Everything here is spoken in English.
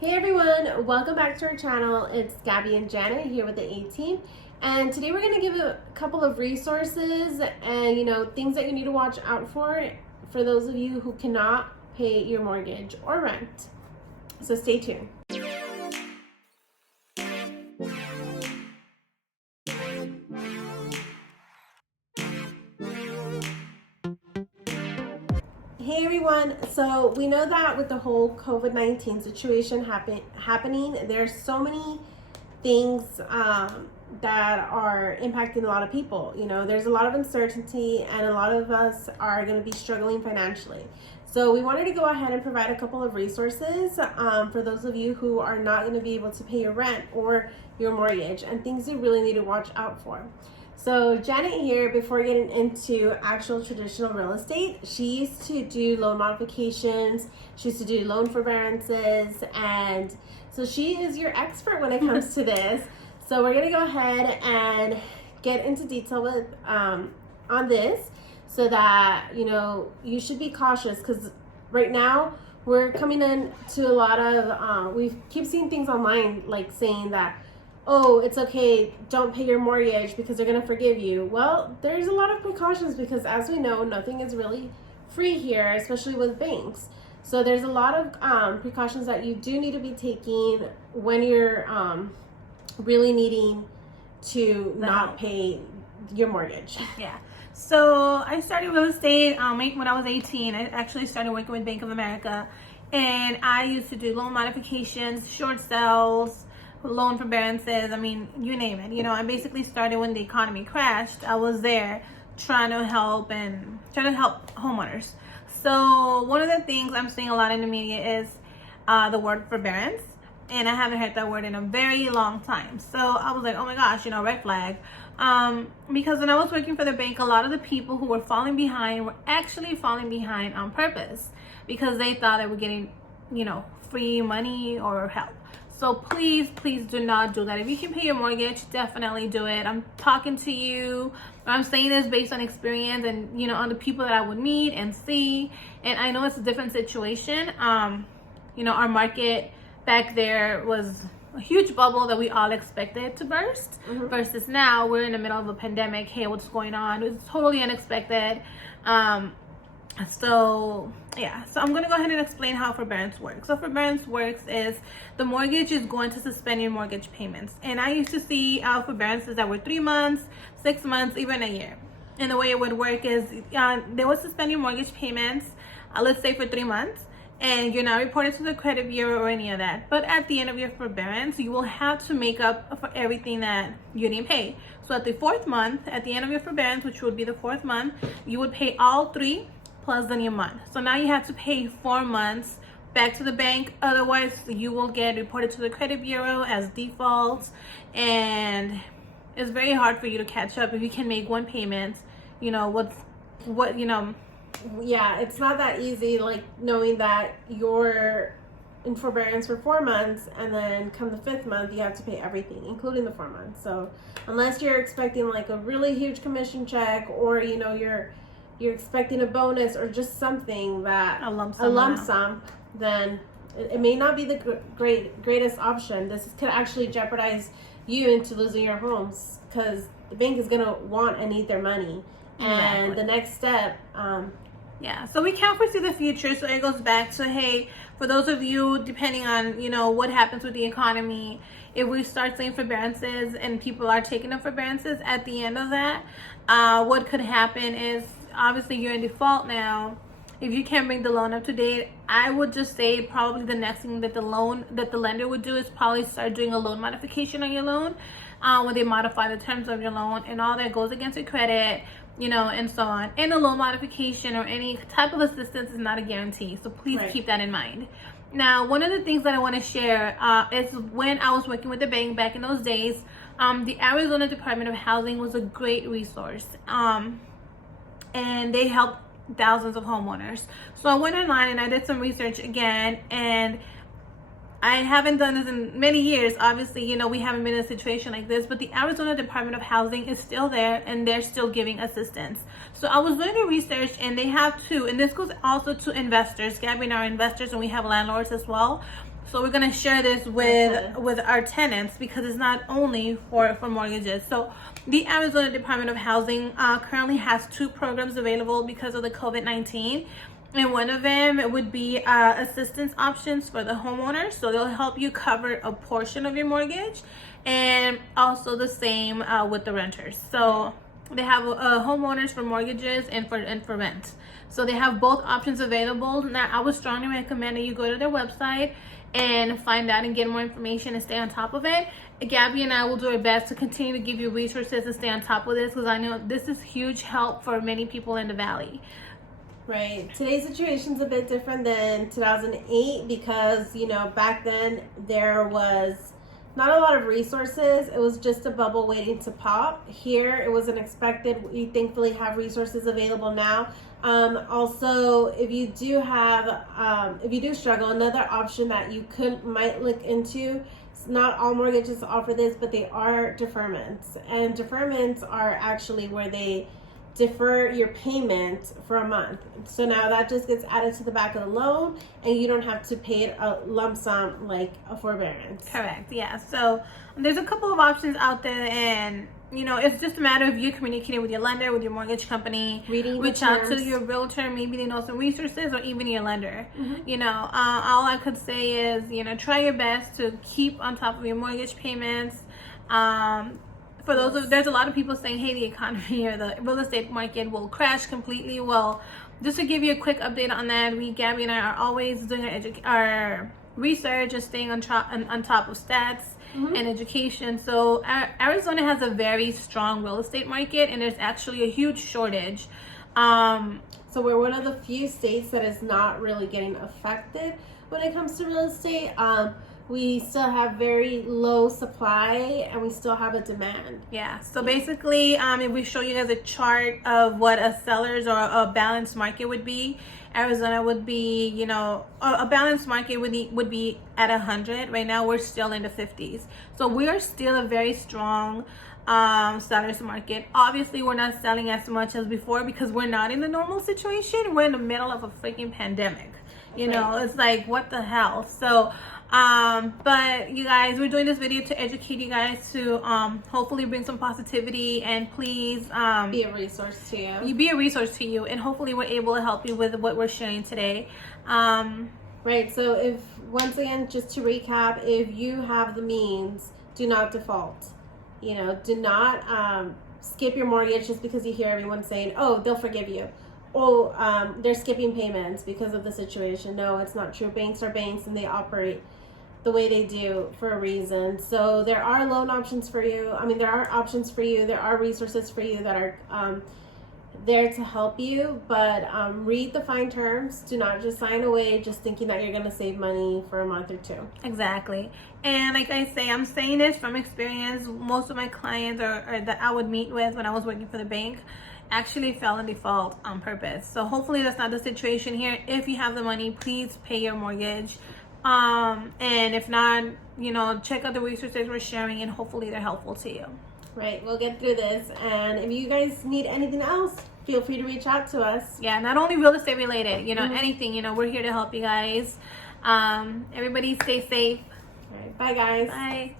Hey everyone, welcome back to our channel. It's Gabby and Janet here with the A-Team, and today we're going to give you a couple of resources and things that you need to watch out for those of you who cannot pay your mortgage or rent. So stay tuned. Hey everyone, so we know that with the whole COVID-19 situation happening, there's so many things that are impacting a lot of people. There's a lot of uncertainty and a lot of us are going to be struggling financially. So we wanted to go ahead and provide a couple of resources for those of you who are not going to be able to pay your rent or your mortgage, and things you really need to watch out for. So Janet here, before getting into actual traditional real estate, she used to do loan modifications, she used to do loan forbearances, and so she is your expert when it comes to this. So we're gonna go ahead and get into detail with on this, so that you should be cautious, because right now we're coming in to a lot of we keep seeing things online like saying that, oh, it's okay, don't pay your mortgage because they're going to forgive you. Well, there's a lot of precautions because, as we know, nothing is really free here, especially with banks. So there's a lot of precautions that you do need to be taking when you're really needing to not pay your mortgage. Yeah. So I started real estate when I was 18. I actually started working with Bank of America, and I used to do loan modifications, short sales, loan forbearances. I mean, you name it. I basically started when the economy crashed. I was there trying to help homeowners. So one of the things I'm seeing a lot in the media is the word forbearance, and I haven't heard that word in a very long time. So I was like, oh my gosh, red flag. Because when I was working for the bank, a lot of the people who were falling behind were actually falling behind on purpose because they thought they were getting, free money or help. So please do not do that. If you can pay your mortgage, definitely do it. I'm talking to you. I'm saying this based on experience and, on the people that I would meet and see. And I know it's a different situation. Our market back there was a huge bubble that we all expected to burst, versus now we're in the middle of a pandemic. Hey, what's going on? It's totally unexpected. So I'm going to go ahead and explain how forbearance works. So forbearance works is the mortgage is going to suspend your mortgage payments. And I used to see forbearances that were 3 months, 6 months, even a year. And the way it would work is they would suspend your mortgage payments, let's say for 3 months, and you're not reported to the credit bureau or any of that. But at the end of your forbearance, you will have to make up for everything that you didn't pay. So at the 4th month, at the end of your forbearance, which would be the 4th month, you would pay all 3 plus the new month. So now you have to pay 4 months back to the bank. Otherwise, you will get reported to the credit bureau as default, and it's very hard for you to catch up if you can make one payment. Yeah, it's not that easy, like knowing that you're in forbearance for 4 months and then come the 5th month you have to pay everything, including the 4 months. So unless you're expecting like a really huge commission check, or you're expecting a bonus or just something that a lump sum, then it may not be the greatest option. This could actually jeopardize you into losing your homes, because the bank is going to want and need their money. And the next step, so we can't foresee the future. So it goes back to, hey, for those of you, depending on what happens with the economy, if we start seeing forbearances and people are taking up forbearances at the end of that, what could happen is, obviously you're in default now. If you can't bring the loan up to date, I would just say probably the next thing that the lender would do is probably start doing a loan modification on your loan, when they modify the terms of your loan, and all that goes against your credit, and so on. And a loan modification or any type of assistance is not a guarantee. So please keep that in mind. Now, one of the things that I want to share is when I was working with the bank back in those days, the Arizona Department of Housing was a great resource. And they helped thousands of homeowners. So I went online and I did some research again, and I haven't done this in many years. Obviously, we haven't been in a situation like this, but the Arizona Department of Housing is still there and they're still giving assistance. So I was doing the research, and they have two, and this goes also to investors. Gabby and I are investors, and we have landlords as well. So we're gonna share this with our tenants because it's not only for mortgages. So the Arizona Department of Housing currently has 2 programs available because of the COVID-19. And one of them would be assistance options for the homeowners. So they'll help you cover a portion of your mortgage, and also the same with the renters. So they have homeowners for mortgages and for rent. So they have both options available. Now, I would strongly recommend that you go to their website and find out and get more information and stay on top of it. Gabby and I will do our best to continue to give you resources and stay on top of this, because I know this is huge help for many people in the Valley. Right. Today's situation's a bit different than 2008 because, back then there was not a lot of resources. It was just a bubble waiting to pop. Here, it was unexpected. We thankfully have resources available now. Also, if you do struggle, another option that you might look into, not all mortgages offer this, but they are deferments. And deferments are actually where they defer your payment for a month. So now that just gets added to the back of the loan, and you don't have to pay it a lump sum like a forbearance. Correct. Yeah. So there's a couple of options out there, and it's just a matter of you communicating with your lender, with your mortgage company, reach out to your realtor. Maybe they know some resources, or even your lender. Mm-hmm. All I could say is, try your best to keep on top of your mortgage payments. There's a lot of people saying, hey, the economy or the real estate market will crash completely. Well, just to give you a quick update on that, Gabby and I are always doing our research and staying on top of stats and education. So Arizona has a very strong real estate market, and there's actually a huge shortage. So we're one of the few states that is not really getting affected when it comes to real estate. We still have very low supply, and we still have a demand. Yeah. So basically, if we show you guys a chart of what a seller's or a balanced market would be, Arizona would be, a balanced market would be at 100. Right now, we're still in the 50s. So we are still a very strong seller's market. Obviously, we're not selling as much as before because we're not in the normal situation. We're in the middle of a freaking pandemic. It's like, what the hell? So, but you guys, we're doing this video to educate you guys, to hopefully bring some positivity, and please be a resource to you. Be a resource to you, and hopefully we're able to help you with what we're sharing today. Right. So once again, just to recap, if you have the means, do not default. Do not skip your mortgage just because you hear everyone saying, oh, they'll forgive you. Oh, they're skipping payments because of the situation. No, it's not true. Banks are banks, and they operate the way they do for a reason. So there are loan options for you. There are options for you. There are resources for you that are there to help you. But read the fine terms. Do not just sign away just thinking that you're going to save money for a month or two. Exactly. And like I say, I'm saying this from experience. Most of my clients or that I would meet with when I was working for the bank actually fell in default on purpose. So hopefully that's not the situation here. If you have the money, please pay your mortgage. And if not, check out the resources we're sharing, and hopefully they're helpful to you. Right. We'll get through this. And if you guys need anything else, feel free to reach out to us. Yeah, not only real estate related, anything, we're here to help you guys. Everybody stay safe. All right. Bye, guys. Bye.